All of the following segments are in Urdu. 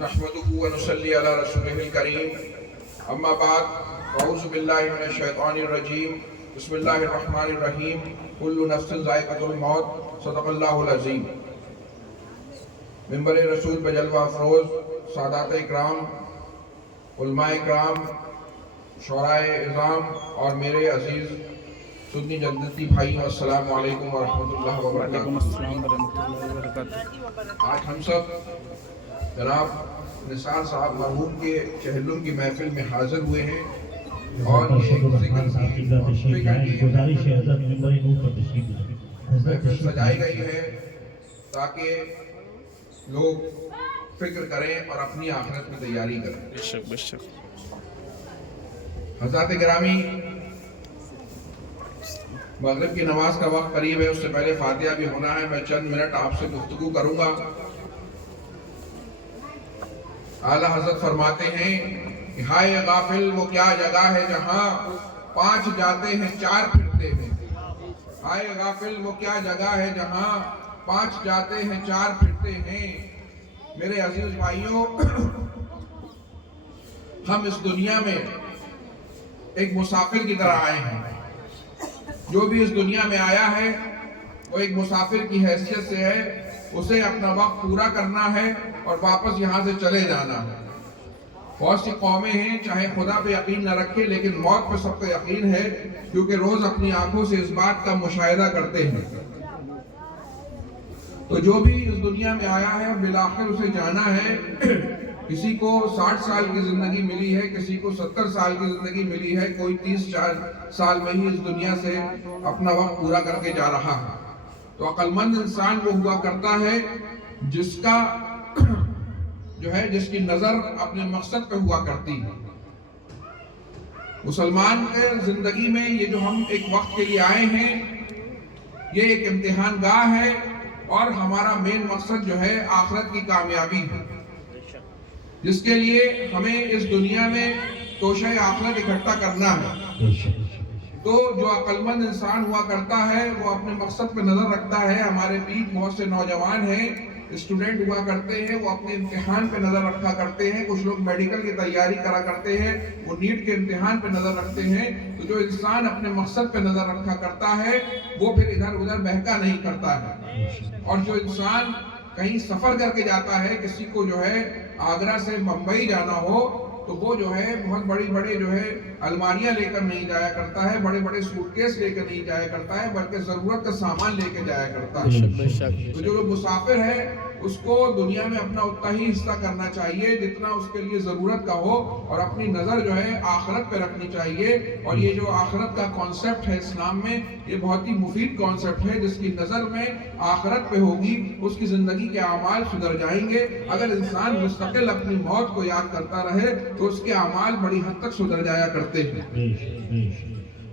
نحمده ونصلي على رسوله الكريم اما بعد اعوذ باللہ من الشیطان الرجیم بسم اللہ الرحمن الرحیم کل نفس ذائقۃ الموت صدق اللہ العظیم۔ ممبر رسول پہ جلوہ افروز سادات اکرام، علماء اکرام، شعراء اعظام اور میرے عزیز سنی جدتی بھائیوں، السلام علیکم ورحمۃ اللہ وبرکاتہ۔ آج ہم سب جناب نثار صاحب مرحوم کے چہلم کی محفل میں حاضر ہوئے ہیں اور محفل سجائی گئی ہے تاکہ لوگ فکر کریں اور اپنی آخرت میں تیاری کریں۔ حضرات گرامی، مغرب کی نماز کا وقت قریب ہے، اس سے پہلے فاتحہ بھی ہونا ہے۔ میں چند منٹ آپ سے گفتگو کروں گا۔ اعلیٰ حضرت فرماتے ہیں کہ ہائے غافل وہ کیا جگہ ہے جہاں 5 جاتے ہیں 4 پھرتے ہیں۔ ہائے غافل وہ کیا جگہ ہے جہاں 5 جاتے ہیں 4 پھرتے ہیں۔ میرے عزیز بھائیوں، ہم اس دنیا میں ایک مسافر کی طرح آئے ہیں۔ جو بھی اس دنیا میں آیا ہے وہ ایک مسافر کی حیثیت سے ہے، اسے اپنا وقت پورا کرنا ہے اور واپس یہاں سے چلے جانا ہے۔ بہت سی قومیں ہیں چاہے خدا پہ یقین نہ رکھے لیکن موت پہ سب کو یقین ہے، کیونکہ روز اپنی آنکھوں سے اس بات کا مشاہدہ کرتے ہیں۔ تو جو بھی اس دنیا میں آیا ہے بالآخر اسے جانا ہے۔ کسی کو 60 سال کی زندگی ملی ہے، کسی کو 70 سال کی زندگی ملی ہے، کوئی 30 سال میں ہی اس دنیا سے اپنا وقت پورا کر کے جا رہا ہے۔ تو عقل مند انسان وہ ہوا کرتا ہے جس کا جس کی نظر اپنے مقصد پہ ہوا کرتی ہے۔ مسلمان کے زندگی میں یہ جو ہم ایک وقت کے لیے آئے ہیں، یہ ایک امتحان گاہ ہے اور ہمارا مین مقصد آخرت کی کامیابی ہے، جس کے لیے ہمیں اس دنیا میں توشہ آخرت اکٹھا کرنا ہے۔ تو جو عقل مند انسان ہوا کرتا ہے وہ اپنے مقصد پہ نظر رکھتا ہے۔ ہمارے بیچ بہت سے نوجوان ہیں، اسٹوڈنٹ ہوا کرتے ہیں، وہ اپنے امتحان پہ نظر رکھا کرتے ہیں۔ کچھ لوگ میڈیکل کی تیاری کرا کرتے ہیں، وہ نیٹ کے امتحان پہ نظر رکھتے ہیں۔ تو جو انسان اپنے مقصد پہ نظر رکھا کرتا ہے وہ پھر ادھر ادھر بہکا نہیں کرتا ہے۔ اور جو انسان کہیں سفر کر کے جاتا ہے، کسی کو آگرہ سے بمبئی جانا ہو تو وہ بہت بڑے الماریاں لے کر نہیں جایا کرتا ہے، بڑے بڑے سوٹ کیس لے کر نہیں جایا کرتا ہے، بلکہ ضرورت کا سامان لے کے جایا کرتا ہے۔ تو جو مسافر ہے اس کو دنیا میں اپنا اتنا ہی حصہ کرنا چاہیے جتنا اس کے لیے ضرورت کا ہو، اور اپنی نظر آخرت پہ رکھنی چاہیے۔ اور یہ جو آخرت کا کانسیپٹ ہے اسلام میں، یہ بہت ہی مفید کانسیپٹ ہے۔ جس کی نظر میں آخرت پہ ہوگی اس کی زندگی کے اعمال سدھر جائیں گے۔ اگر انسان مستقل اپنی موت کو یاد کرتا رہے تو اس کے اعمال بڑی حد تک سدھر جایا کرتے ہیں۔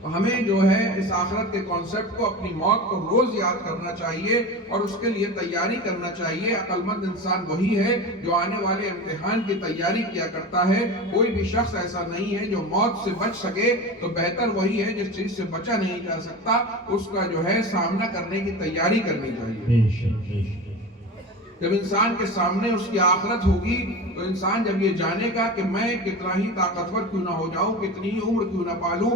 تو ہمیں اس آخرت کے کانسیپٹ کو، اپنی موت کو روز یاد کرنا چاہیے اور اس کے لیے تیاری کرنا چاہیے۔ عقل مند انسان وہی ہے جو آنے والے امتحان کی تیاری کیا کرتا ہے۔ کوئی بھی شخص ایسا نہیں ہے جو موت سے بچ سکے، تو بہتر وہی ہے جس چیز سے بچا نہیں جا سکتا، اس کا سامنا کرنے کی تیاری کرنی چاہیے۔ جب انسان کے سامنے اس کی آخرت ہوگی تو انسان جب یہ جانے گا کہ میں کتنا ہی طاقتور کیوں نہ ہو جاؤں، کتنی ہی عمر کیوں نہ پالوں،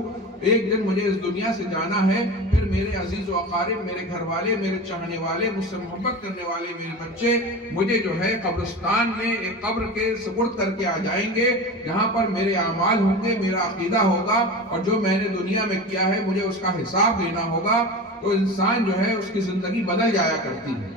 ایک دن مجھے اس دنیا سے جانا ہے۔ پھر میرے عزیز و اقارب، میرے گھر والے، میرے چاہنے والے، مجھ سے محبت کرنے والے میرے بچے مجھے قبرستان میں ایک قبر کے سپرد کر کے آ جائیں گے، جہاں پر میرے اعمال ہوں گے، میرا عقیدہ ہوگا، اور جو میں نے دنیا میں کیا ہے مجھے اس کا حساب دینا ہوگا۔ تو انسان اس کی زندگی بدل جایا کرتی ہے۔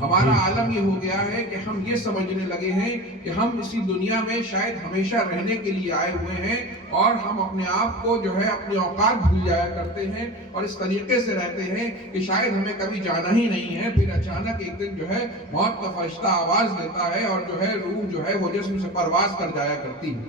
ہمارا عالم یہ ہو گیا ہے کہ ہم یہ سمجھنے لگے ہیں کہ ہم اسی دنیا میں شاید ہمیشہ رہنے کے لیے آئے ہوئے ہیں، اور ہم اپنے آپ کو اپنی اوقات بھول جایا کرتے ہیں اور اس طریقے سے رہتے ہیں کہ شاید ہمیں کبھی جانا ہی نہیں ہے۔ پھر اچانک ایک دن موت کا فرشتہ آواز دیتا ہے اور روح وہ جسم سے پرواز کر جایا کرتی ہے۔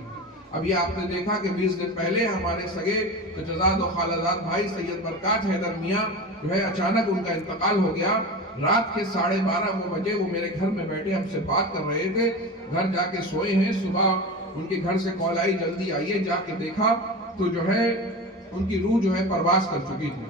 اب یہ آپ نے دیکھا کہ 20 دن پہلے ہمارے سگے چچزاد و خالزاد بھائی سید برکات حیدر میاں اچانک ان کا انتقال ہو گیا۔ رات کے 12:30 بجے وہ میرے گھر میں بیٹھے ہم سے بات کر رہے تھے، گھر جا کے سوئے ہیں۔ صبح ان کے گھر سے کال آئی جلدی آئیے، جا کے دیکھا تو ان کی روح پرواز کر چکی تھی۔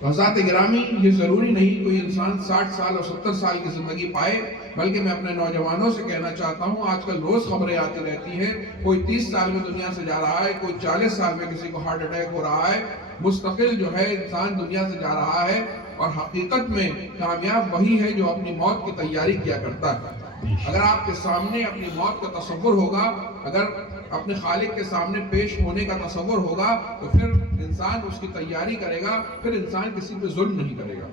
تو حضرات گرامی، یہ ضروری نہیں کوئی انسان 60 سال اور 70 سال کی زندگی پائے، بلکہ میں اپنے نوجوانوں سے کہنا چاہتا ہوں، آج کل روز خبریں آتی رہتی ہیں، کوئی 30 سال میں دنیا سے جا رہا ہے، کوئی 40 سال میں کسی کو ہارٹ اٹیک ہو رہا ہے، مستقل جو ہے انسان دنیا سے جا رہا ہے، اور حقیقت میں کامیاب وہی ہے جو اپنی موت کی تیاری کیا کرتا ہے۔ اگر آپ کے سامنے اپنی موت کا تصور ہوگا، اگر اپنے خالق کے سامنے پیش ہونے کا تصور ہوگا، تو پھر انسان اس کی تیاری کرے گا، پھر انسان کسی پہ ظلم نہیں کرے گا،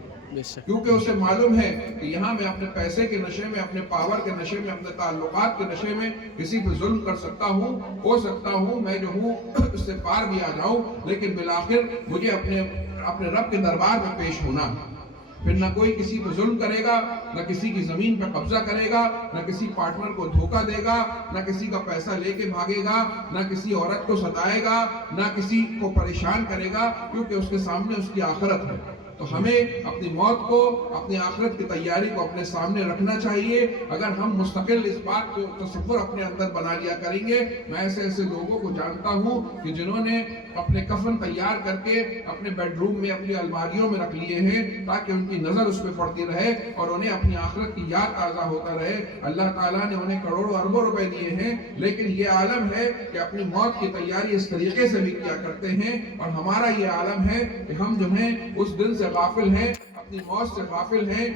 کیونکہ اسے معلوم ہے کہ یہاں میں اپنے پیسے کے نشے میں، اپنے پاور کے نشے میں، اپنے تعلقات کے نشے میں کسی پہ ظلم کر سکتا ہوں، ہو سکتا ہوں میں جو ہوں اس سے پار بھی آ جاؤں، لیکن بالآخر مجھے اپنے رب کے دربار میں پیش ہونا ہے۔ پھر نہ کوئی کسی پہ ظلم کرے گا، نہ کسی کی زمین پہ قبضہ کرے گا، نہ کسی پارٹنر کو دھوکہ دے گا، نہ کسی کا پیسہ لے کے بھاگے گا، نہ کسی عورت کو ستائے گا، نہ کسی کو پریشان کرے گا، کیونکہ اس کے سامنے اس کی آخرت ہے۔ تو ہمیں اپنی موت کو، اپنی آخرت کی تیاری کو اپنے سامنے رکھنا چاہیے۔ اگر ہم مستقل اس بات کو تصور اپنے اندر بنا لیا کریں گے، میں ایسے لوگوں کو جانتا ہوں کہ جنہوں نے اپنے کفن تیار کر کے اپنے بیڈ روم میں، اپنی الماریوں میں رکھ لیے ہیں، تاکہ ان کی نظر اس پہ پڑتی رہے اور انہیں اپنی آخرت کی یاد تازہ ہوتا رہے۔ اللہ تعالیٰ نے انہیں کروڑوں اربوں روپے دیے ہیں، لیکن یہ عالم ہے کہ اپنی موت کی تیاری اس طریقے سے بھی کیا کرتے ہیں، اور ہمارا یہ عالم ہے کہ ہم جو ہیں اس دن سے غافل ہیں، اپنی موت سے غافل ہیں،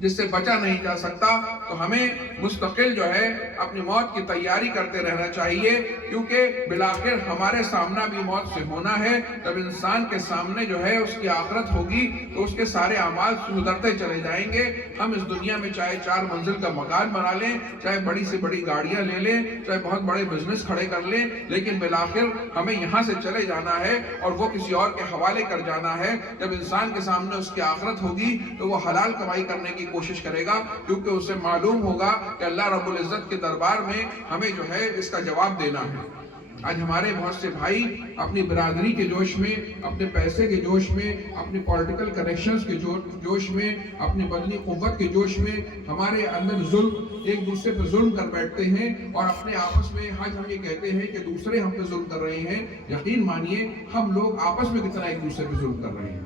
جس سے بچا نہیں جا سکتا۔ تو ہمیں مستقل جو ہے اپنی موت کی تیاری کرتے رہنا چاہیے، کیونکہ بالآخر ہمارے سامنا بھی موت سے ہونا ہے۔ جب انسان کے سامنے جو ہے اس کی آخرت ہوگی تو اس کے سارے اعمال سدھرتے چلے جائیں گے۔ ہم اس دنیا میں چاہے 4 منزل کا مکان بنا لیں، چاہے بڑی سے بڑی گاڑیاں لے لیں، چاہے بہت بڑے بزنس کھڑے کر لیں، لیکن بالآخر ہمیں یہاں سے چلے جانا ہے اور وہ کسی اور کے حوالے کر جانا ہے۔ جب انسان کے سامنے اس کی آخرت ہوگی تو وہ حلال کمائی کرنے کی کوشش کرے گا، کیونکہ اسے معلوم ہوگا کہ اللہ رب العزت کے دربار میں ہمیں جو ہے اس کا جواب دینا ہے۔ آج ہمارے بہت سے بھائی اپنی برادری کے جوش میں، اپنے پیسے کے جوش میں، اپنی پولیٹیکل کنیکشنز کے جوش میں، اپنی بدنی قوت کے جوش میں ہمارے اندر ایک دوسرے پہ ظلم کر بیٹھتے ہیں، اور اپنے آپس میں آج ہم یہ کہتے ہیں کہ دوسرے ہم پہ ظلم کر رہے ہیں۔ یقین مانیے ہم لوگ آپس میں کتنا ایک دوسرے پہ ظلم کر رہے ہیں۔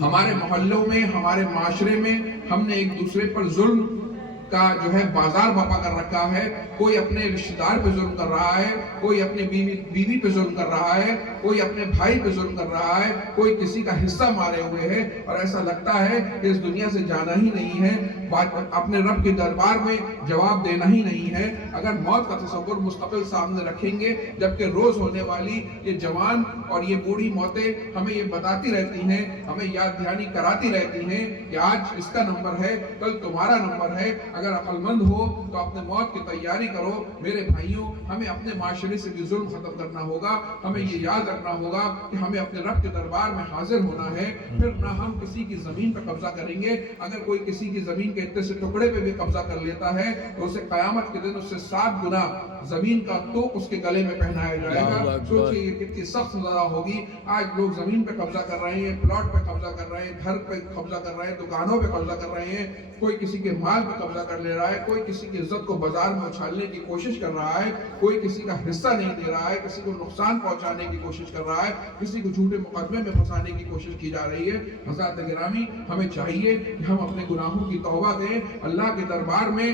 ہمارے محلوں میں، ہمارے معاشرے میں ہم نے ایک دوسرے پر ظلم کا جو ہے بازار بپا کر رکھا ہے۔ کوئی اپنے رشتہ دار پہ ظلم کر رہا ہے، کوئی اپنے بیوی پہ ظلم کر رہا ہے، کوئی اپنے بھائی پہ ظلم کر رہا ہے، کوئی کسی کا حصہ مارے ہوئے ہے، اور ایسا لگتا ہے کہ اس دنیا سے جانا ہی نہیں ہے، اپنے رب کے دربار میں جواب دینا ہی نہیں ہے۔ اگر موت کا تصور مستقل سامنے رکھیں گے، جبکہ روز ہونے والی یہ جوان اور یہ بوڑھی موتیں ہمیں یہ بتاتی رہتی ہیں، ہمیں یاد دہانی کراتی رہتی ہیں کہ آج اس کا نمبر ہے، کل تمہارا نمبر ہے۔ اگر عقل مند ہو تو اپنے موت کی تیاری کرو۔ میرے بھائیوں، ہمیں اپنے معاشرے سے بھی ظلم ختم کرنا ہوگا۔ ہمیں یہ یاد رکھنا ہوگا کہ ہمیں اپنے رب کے دربار میں حاضر ہونا ہے۔ پھر نہ ہم کسی کی زمین پہ قبضہ کریں گے۔ اگر کوئی کسی کی زمین کے اتنے سے ٹکڑے پہ بھی قبضہ کر لیتا ہے تو اسے قیامت کے دن اس سے 7 گنا زمین کا توق اس کے گلے میں پہنایا جائے گا۔ سوچئے یہ کتنی سخت سزا ہوگی۔ آج لوگ زمین پہ قبضہ کر رہے ہیں، پلاٹ پہ قبضہ کر رہے ہیں، گھر پہ قبضہ کر رہے ہیں، دکانوں پہ قبضہ کر رہے ہیں، کوئی کسی کے مال پہ قبضہ کر لے رہا ہے، کوئی کسی کی عزت کو بازار میں اچھالنے کی کوشش کر رہا ہے، کوئی کسی کا حصہ نہیں دے رہا ہے، کسی کو نقصان پہنچانے کی کوشش کر رہا ہے، کسی کو جھوٹے مقدمے میں پھنسانے کی کوشش کی جا رہی ہے۔ حضرات گرامی، ہمیں چاہیے کہ ہم اپنے گناہوں کی توبہ دیں، اللہ کے دربار میں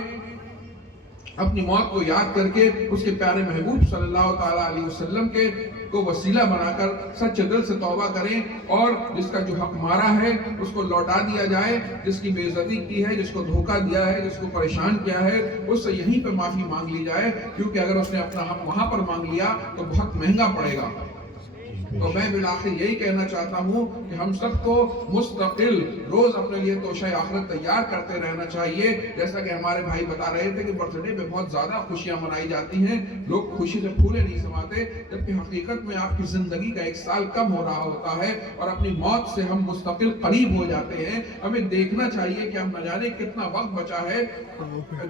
اپنی موت کو یاد کر کے اس کے پیارے محبوب صلی اللہ تعالیٰ علیہ وسلم کے کو وسیلہ بنا کر سچے دل سے توبہ کریں، اور جس کا جو حق مارا ہے اس کو لوٹا دیا جائے، جس کی بے عزتی کی ہے، جس کو دھوکہ دیا ہے، جس کو پریشان کیا ہے، اس سے یہیں پہ معافی مانگ لی جائے، کیونکہ اگر اس نے اپنا حق وہاں پر مانگ لیا تو بہت مہنگا پڑے گا۔ تو میں بالآخر یہی کہنا چاہتا ہوں کہ ہم سب کو مستقل روز اپنے لیے توشہ آخرت تیار کرتے رہنا چاہیے۔ جیسا کہ ہمارے بھائی بتا رہے تھے کہ برتھ ڈے پہ بہت زیادہ خوشیاں منائی جاتی ہیں، لوگ خوشی سے پھولے نہیں سماتے، جبکہ حقیقت میں آپ کی زندگی کا 1 سال کم ہو رہا ہوتا ہے، اور اپنی موت سے ہم مستقل قریب ہو جاتے ہیں۔ ہمیں دیکھنا چاہیے کہ ہم نہ جانے کتنا وقت بچا ہے،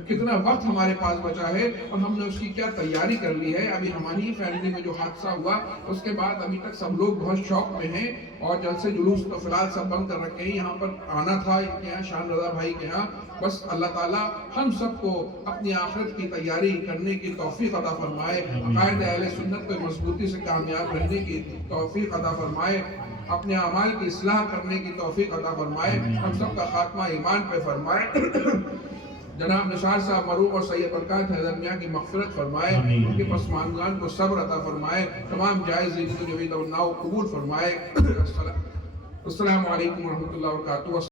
کتنا وقت ہمارے پاس بچا ہے، اور ہم نے اس کی کیا تیاری کر لی ہے۔ ابھی ہماری فیملی میں جو حادثہ ہوا اس کے بعد ابھی تک سب لوگ بہت شوق میں ہیں، اور جلسے جلوس تو فی الحال سب بند کر رکھے ہیں۔ یہاں پر آنا تھا ان کے یہاں، شان رضا بھائی کے یہاں۔ بس اللہ تعالیٰ ہم سب کو اپنی آخرت کی تیاری کرنے کی توفیق عطا فرمائے، عقائد اہل سنت پہ مضبوطی سے کامیاب رہنے کی توفیق عطا فرمائے۔ اپنے اعمال کی اصلاح کرنے کی توفیق عطا فرمائے، ہم سب کا خاتمہ ایمان پہ فرمائے۔ جناب نثار صاحب مرحوم اور سید برکات حیدر میاں کی مغفرت فرمائے، ان کے پسماندگان کو صبر عطا فرمائے، تمام جائز زندگی و قبول فرمائے۔ السلام علیکم ورحمۃ اللہ وبرکاتہ۔